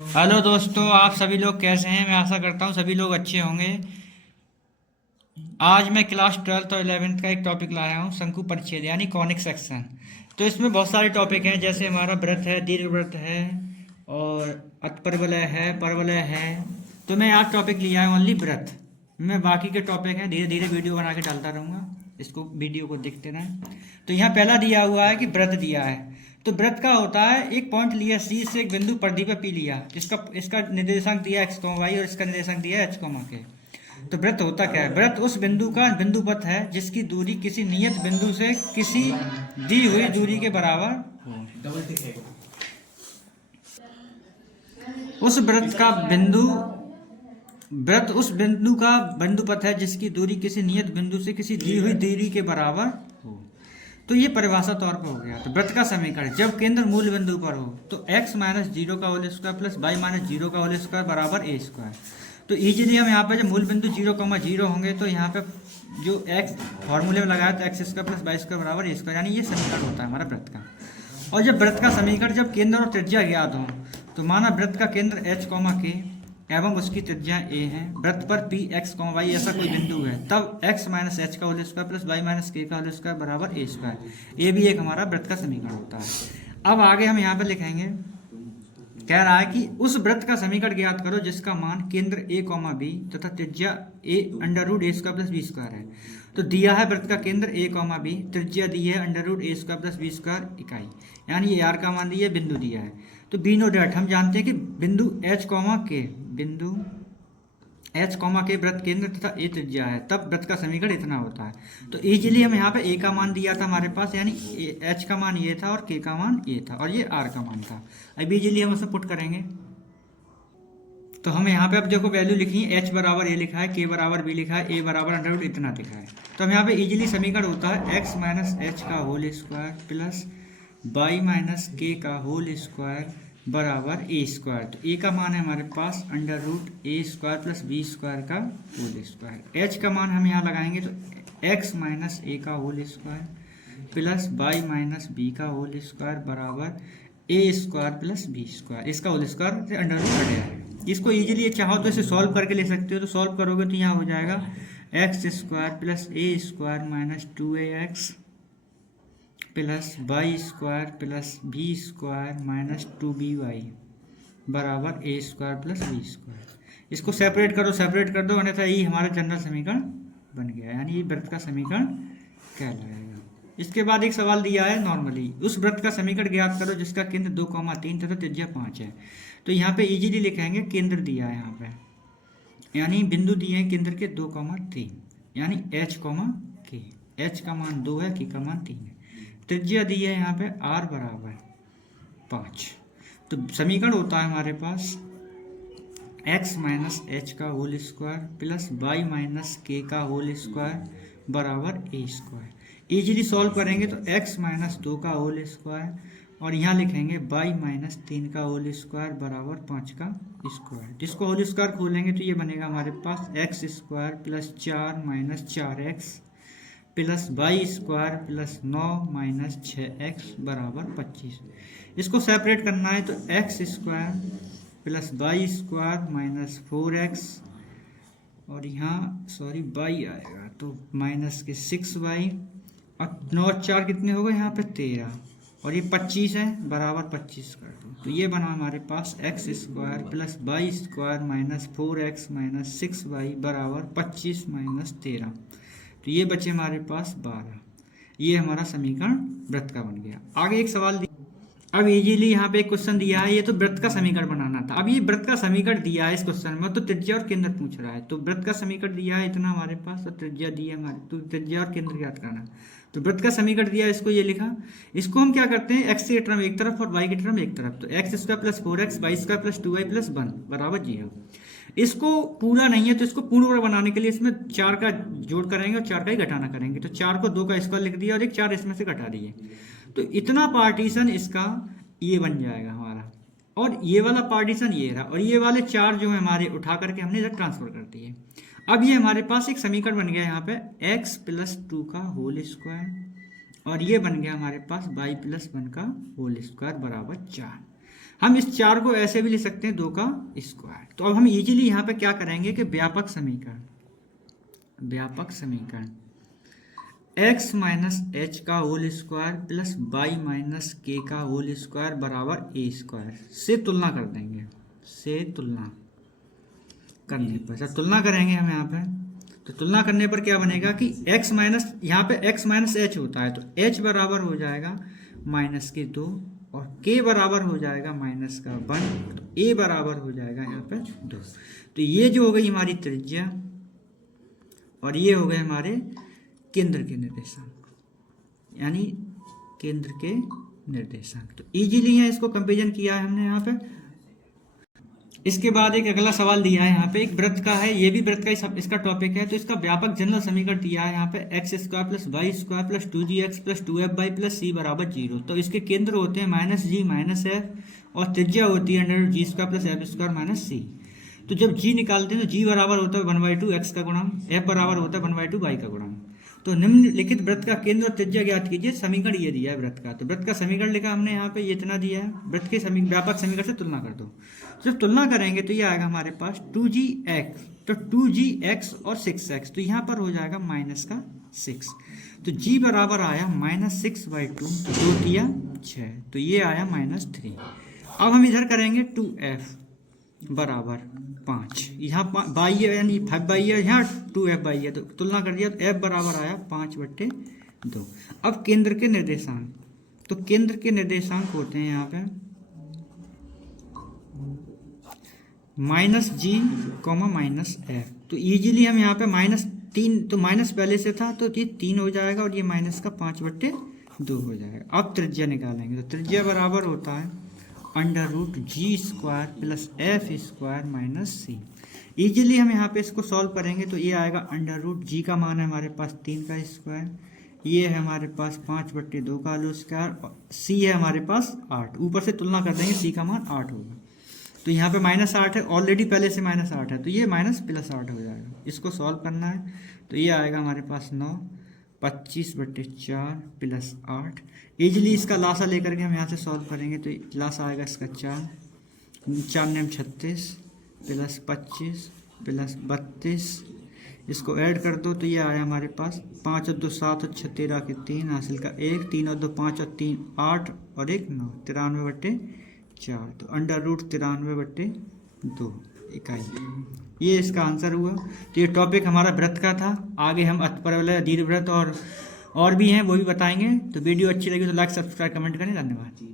Hello दोस्तों, आप सभी लोग कैसे हैं। मैं आशा करता हूँ सभी लोग अच्छे होंगे। आज मैं क्लास 12th और 11th का एक टॉपिक लाया हूँ, शंकु परिच्छेद यानी कॉनिक सेक्शन। तो इसमें बहुत सारे टॉपिक हैं, जैसे हमारा व्रत है, दीर्घवृत्त है और अतपरवलय है, परवलय है। तो मैं आज टॉपिक लिया है ओनली व्रत। मैं बाकी के टॉपिक हैं धीरे धीरे वीडियो बना के डालता रहूँगा, इसको वीडियो को देखते रहें। तो यहाँ पहला दिया हुआ है कि व्रत दिया है। तो व्रत का होता है, एक पॉइंट लिया सी से एक बिंदु परिधि पर पी लिया, इसका इसका निर्देशांक दिया एक्स कॉमा वाई और इसका निर्देशांक दिया एच कॉमा के। तो वृत्त होता क्या है? वृत्त उस बिंदु का बिंदु पथ है जिसकी दूरी किसी नियत बिंदु से किसी दी हुई दूरी के बराबर हो। उस वृत्त का बिंदु वृत्त उस बिंदु का बिंदु पथ है जिसकी दूरी किसी नियत बिंदु से किसी दी हुई दूरी के बराबर हो। तो ये परिभाषा तौर पर हो गया। तो वृत्त का समीकरण, जब केंद्र मूल बिंदु पर हो तो x माइनस जीरो का whole square plus y minus zero का होल स्क्वायर बराबर ए स्क्वायर। तो इजीली हम यहाँ पे जब मूल बिंदु 0,0 होंगे तो यहाँ पे जो x फॉर्मूले में लगाया तो x square plus y square बराबर ए स्क्वायर, यानी ये समीकरण होता है हमारा वृत्त का। और जब वृत्त का समीकरण, जब केंद्र और त्रिज्या ज्ञात हो, तो माना वृत्त का केंद्र h कॉमा के एवं उसकी त्रिज्या a है, वृत्त पर पी एक्स कॉमा वाई ऐसा कोई बिंदु है, तब x माइनस एच का whole square plus y minus k का होल स्क्वायर बराबर ए स्क्वायर। ये भी एक हमारा वृत्त का समीकरण होता है। अब आगे हम यहाँ पर लिखेंगे, कह रहा है कि उस वृत्त का समीकरण ज्ञात करो जिसका मान केंद्र a कॉमा बी तथा त्रिज्या a under root a square plus b square है। तो दिया है वृत्त का केंद्र a कॉमा बी, त्रिज्या दी है under root a square plus b square इकाई, यानी ये r का मान दिया है, बिंदु दिया है। तो बी नो डैट हम जानते हैं कि बिंदु h कॉमा के, बिंदु h कॉमा के वृत्त केंद्र तथा a त्रिज्या है, तब वृत्त का समीकरण इतना होता है। तो इजीली हम यहाँ पे a का मान दिया था हमारे पास, यानी h का मान ये था और k का मान ये था और ये r का मान था। अब इजीली हम उसमें पुट करेंगे। तो हम यहाँ पे अब देखो वैल्यू लिखी है, h बराबर ए लिखा है, k बराबर बी लिखा है, a बराबर अंडर रूट इतना लिखा है। तो हम यहाँ पे इजीली समीकरण होता है x माइनस एच का whole square plus y minus k का होल स्क्वायर बराबर ए स्क्वायर। तो ए का मान है हमारे पास under root a square plus b square का होल स्क्वायर। एच का मान हम यहाँ लगाएंगे तो एक्स माइनस ए का whole square plus y minus b का होल स्क्वायर बराबर a square plus b square, इसका होल स्क्वायर से अंडर रूट हटेगा। इसको इजीली चाहो तो इसे सॉल्व करके ले सकते हो। तो सॉल्व करोगे तो यहाँ हो जाएगा x square plus a square minus 2ax plus y square plus b square minus 2by बराबर a square plus b square. इसको सेपरेट करो, सेपरेट कर दो, अन्यथा ये हमारा जनरल समीकरण बन गया, यानी ये वृत्त का समीकरण कहलाएगा। इसके बाद एक सवाल दिया है नॉर्मली, उस वृत्त का समीकरण ज्ञात करो जिसका केंद्र 2,3 तथा त्रिज्या 5 है। तो यहाँ पे इजीली लिखेंगे, केंद्र दिया है यहाँ पे, यानी बिंदु दिए हैं केंद्र के 2,3, यानी h के, h का मान 2 है, k का मान 3 है, त्रिज्या दी है यहाँ पे r बराबर 5। तो समीकरण होता है हमारे पास x माइनस एच का whole square plus y minus k का होल स्क्वायर बराबर ए स्क्वायर। इजीली सॉल्व करेंगे तो x माइनस 2 का होल स्क्वायर और यहाँ लिखेंगे वाई माइनस 3 का होल स्क्वायर बराबर 5 का स्क्वायर। जिसको होल स्क्वायर खोलेंगे तो ये बनेगा हमारे पास x square plus 4 minus 4x plus y square plus 9 minus 6x बराबर 25। इसको सेपरेट करना है तो x square plus y square minus 4x और यहाँ सॉरी वाई आएगा तो माइनस के 6y और 9 और 4 कितने हो गए यहाँ पे 13 और ये 25 है बराबर 25 कर दो। तो ये बना हमारे पास x square plus y square minus 4x minus 6y बराबर 25 माइनस 13। तो ये बचे हमारे पास 12। ये हमारा समीकरण वृत्त का बन गया। आगे एक सवाल दिया, अब इजीली यहाँ पे एक क्वेश्चन दिया है, ये तो वृत्त का समीकरण बनाना था। अब ये वृत्त का समीकरण दिया है इस क्वेश्चन में, तो त्रिज्या और केंद्र पूछ रहा है। तो वृत्त का समीकरण दिया है इतना हमारे पास, तो त्रिज्या दी है हमारे, तो त्रिज्या और केंद्र ज्ञात करना। तो वृत्त का समीकरण दिया है, इसको ये लिखा। इसको हम क्या करते हैं, एक्स की टर्म एक तरफ और वाई की टर्म एक तरफ, तो x square plus 4x y square plus 2y plus 1 बराबर 0। इसको पूरा नहीं है तो इसको पूर्ण वर्ग बनाने के लिए इसमें 4 का जोड़ करेंगे और 4 का ही घटाना करेंगे। तो 4 को 2 का स्क्वायर लिख दिया और एक 4 इसमें से घटा दिए, तो इतना पार्टीशन इसका ये बन जाएगा हमारा, और ये वाला पार्टीशन ये रहा, और ये वाले 4 जो है हमारे उठा करके हमने इधर ट्रांसफर कर दिए। अब ये हमारे पास एक समीकरण बन गया यहाँ पे x प्लस 2 का होल स्क्वायर और ये बन गया हमारे पास y प्लस 1 का होल स्क्वायर बराबर 4। हम इस 4 को ऐसे भी लिख सकते हैं 2 का स्क्वायर। तो अब हम इजीली यहाँ पे क्या करेंगे कि व्यापक समीकरण x माइनस एच का whole square plus y minus k का होल स्क्वायर बराबर ए स्क्वायर से तुलना कर देंगे। से तुलना करने पर, जब तुलना करेंगे हम यहाँ पे, तो तुलना करने पर क्या बनेगा कि x माइनस, यहाँ पे x माइनस एच होता है तो h बराबर हो जाएगा माइनस के 2 और k बराबर हो जाएगा माइनस का 1, तो a बराबर हो जाएगा यहाँ पे 2। तो ये जो हो गई हमारी त्रिज्या और ये हो गए हमारे केंद्र के निर्देशांक, यानी केंद्र के निर्देशांक। तो इजीली है, इसको कंपेरिजन किया है हमने यहाँ पे। इसके बाद एक अगला सवाल दिया है यहाँ पे, एक वृत्त का है, ये भी वृत्त का ही इसका टॉपिक है। तो इसका व्यापक जनरल समीकरण दिया है यहाँ पे x square plus y square plus 2gx plus 2f plus c बराबर 0। तो इसके केंद्र होते हैं माइनस जी माइनस एफ और त्रिज्या होती है under g square plus f square minus c. तो जब g निकालते हैं तो g बराबर होता है 1/2 x का गुणांक, f बराबर होता है 1/2 y का गुणांक। तो निम्नलिखित वृत्त का केंद्र और त्रिज्या ज्ञात कीजिए। समीकरण ये दिया है वृत्त का, तो वृत्त का समीकरण लिखा हमने यहाँ पे, ये इतना दिया है। वृत्त के व्यापक समीकरण से तुलना कर दो। जब तुलना करेंगे तो ये आएगा हमारे पास 2gx, तो 2gx और 6x, तो यहाँ पर हो जाएगा माइनस का 6। तो g बराबर आया -6/2, 2 तिया 6, तो ये आया -3। अब हम इधर करेंगे 2f बराबर 5, यहाँ बाई है यानी 5/, यहाँ 2f/, है तो तुलना कर दिया तो f बराबर आया 5/2। अब केंद्र के निर्देशांक, तो केंद्र के निर्देशांक होते हैं यहाँ पे -g, -f। तो इजीली हम यहाँ पे -3, तो माइनस पहले से था तो ये 3 हो जाएगा और ये माइनस का 5/2 हो जाएगा। अब त्रिज्या निकालेंगे तो त्रिज्या बराबर होता है √g² plus f² minus c। Easily हम यहाँ पे इसको सॉल्व करेंगे तो ये आएगा √g का मान है हमारे पास 3 का स्क्वायर, ये है हमारे पास 5/2 का होल स्क्वायर, c है हमारे पास 8। ऊपर से तुलना कर देंगे, c का मान 8 होगा। तो यहाँ पे -8 है, ऑलरेडी पहले से -8 है, तो ये -+8 हो जाएगा। इसको सॉल्व करना है तो ये आएगा हमारे पास 9, 25/4 प्लस 8। ईजिली इसका लासा लेकर के हम यहाँ से सॉल्व करेंगे तो लासा आएगा इसका 4, 4 9 36 प्लस 25 प्लस 32। इसको ऐड कर दो तो ये आया हमारे पास 5 और 2 7 और 6 13 के 3 हासिल का 1, 3 और 2 5 और 3 8 और 1 9, 93/4। तो √93/2 इकाई, ये इसका आंसर हुआ। तो ये टॉपिक हमारा वृत्त का था। आगे हम अतिपरवलय, दीर्घवृत्त और भी हैं वो भी बताएंगे। तो वीडियो अच्छी लगी तो लाइक सब्सक्राइब कमेंट करें। धन्यवाद।